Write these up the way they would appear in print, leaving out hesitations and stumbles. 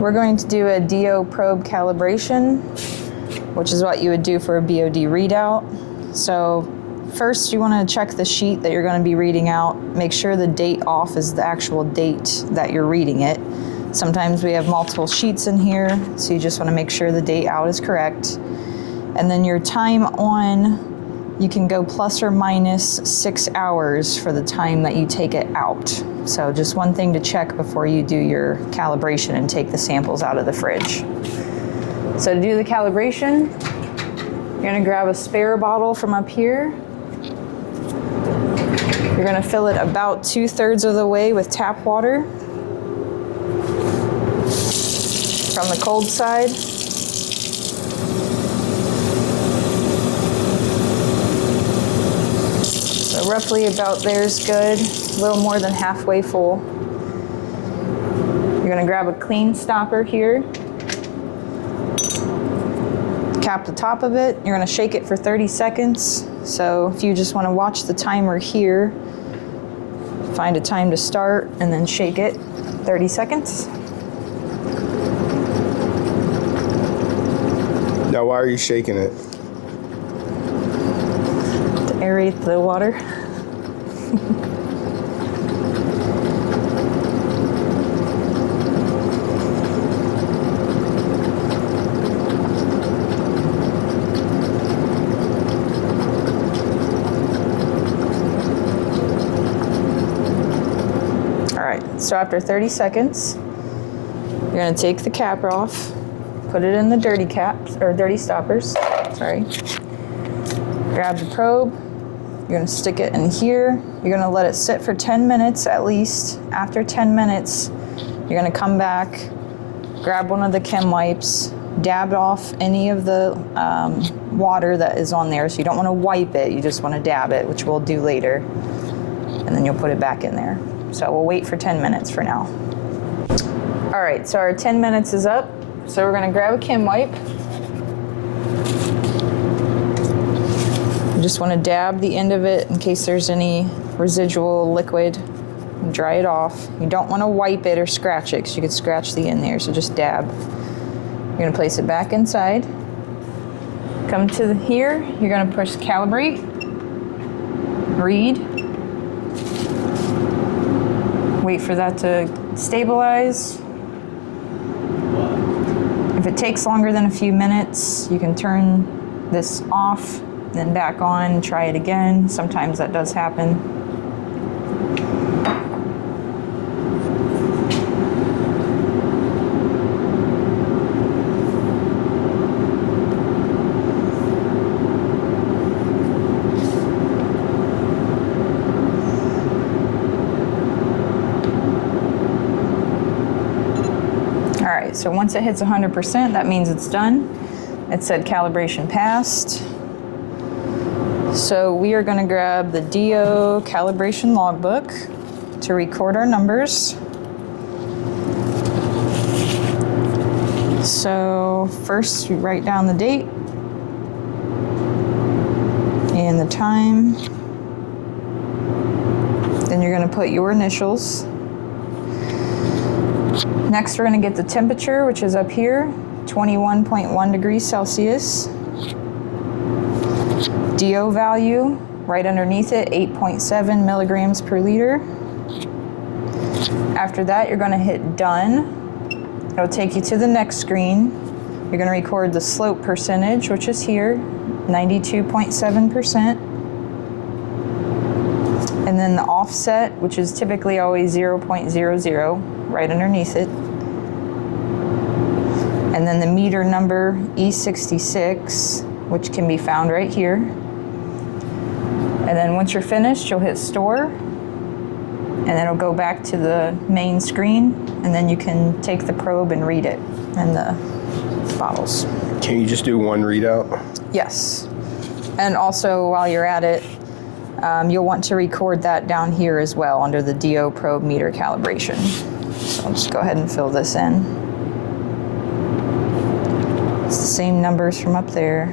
We're going to do a DO probe calibration, which is what you would do for a BOD readout. So first you want to check the sheet that you're going to be reading out. Make sure the date off is the actual date that you're reading it. Sometimes we have multiple sheets in here, so you just want to make sure the date out is correct. And then your time on, you can go plus or minus 6 hours for the time that you take it out. So just one thing to check before you do your calibration and take the samples out of the fridge. So to do the calibration, you're gonna grab a spare bottle from up here. You're gonna fill it about 2/3 of the way with tap water from the cold side. So roughly about there's good, a little more than halfway full. You're gonna grab a clean stopper here, cap the top of it. You're gonna shake it for 30 seconds. So if you just wanna watch the timer here, find a time to start and then shake it 30 seconds. Now why are you shaking it? To aerate the water. So after 30 seconds, you're gonna take the cap off, put it in the dirty caps, or dirty stoppers, sorry. Grab the probe, you're gonna stick it in here. You're gonna let it sit for 10 minutes at least. After 10 minutes, you're gonna come back, grab one of the chem wipes, dab off any of the water that is on there. So you don't wanna wipe it, you just wanna dab it, which we'll do later. And then you'll put it back in there. So we'll wait for 10 minutes for now. All right, so our 10 minutes is up. So we're gonna grab a chem wipe. You just wanna dab the end of it in case there's any residual liquid and dry it off. You don't wanna wipe it or scratch it because you could scratch the end there, so just dab. You're gonna place it back inside. Come to here, you're gonna push calibrate, read. Wait for that to stabilize. If it takes longer than a few minutes, you can turn this off, then back on, try it again. Sometimes that does happen. So once it hits 100%, that means it's done. It said calibration passed. So we are going to grab the DO calibration logbook to record our numbers. So first you write down the date and the time. Then you're going to put your initials. Next, we're going to get the temperature, which is up here, 21.1 degrees Celsius. DO value, right underneath it, 8.7 milligrams per liter. After that, you're going to hit done. It'll take you to the next screen. You're going to record the slope percentage, which is here, 92.7%. And then the offset, which is typically always 0.00, right underneath it. And then the meter number E66, which can be found right here. And then once you're finished, you'll hit store, and then it'll go back to the main screen, and then you can take the probe and read it in the bottles. Can you just do one readout? Yes. And also, while you're at it, you'll want to record that down here as well under the DO probe meter calibration. So I'll just go ahead and fill this in. It's the same numbers from up there.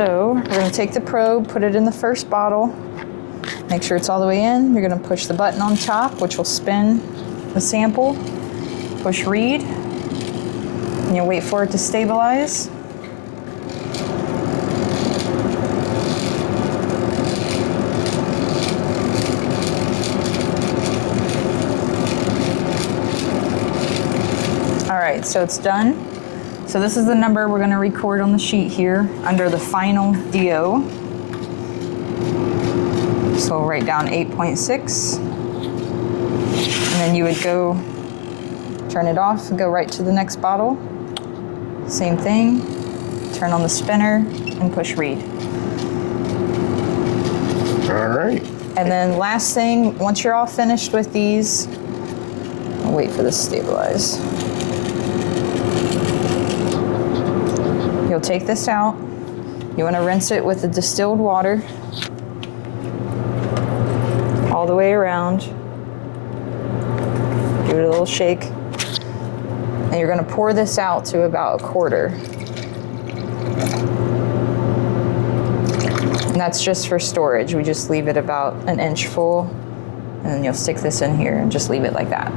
So we're going to take the probe, put it in the first bottle, make sure it's all the way in. You're going to push the button on top, which will spin the sample. Push read, and you'll wait for it to stabilize. All right, so it's done. So this is the number we're going to record on the sheet here under the final DO. So we'll write down 8.6, and then you would go turn it off and go right to the next bottle. Same thing, turn on the spinner and push read. All right. And then last thing, once you're all finished with these, I'll wait for this to stabilize. You'll take this out. You want to rinse it with the distilled water all the way around. Give it a little shake. And you're going to pour this out to about a quarter. And that's just for storage. We just leave it about an inch full, and then you'll stick this in here and just leave it like that.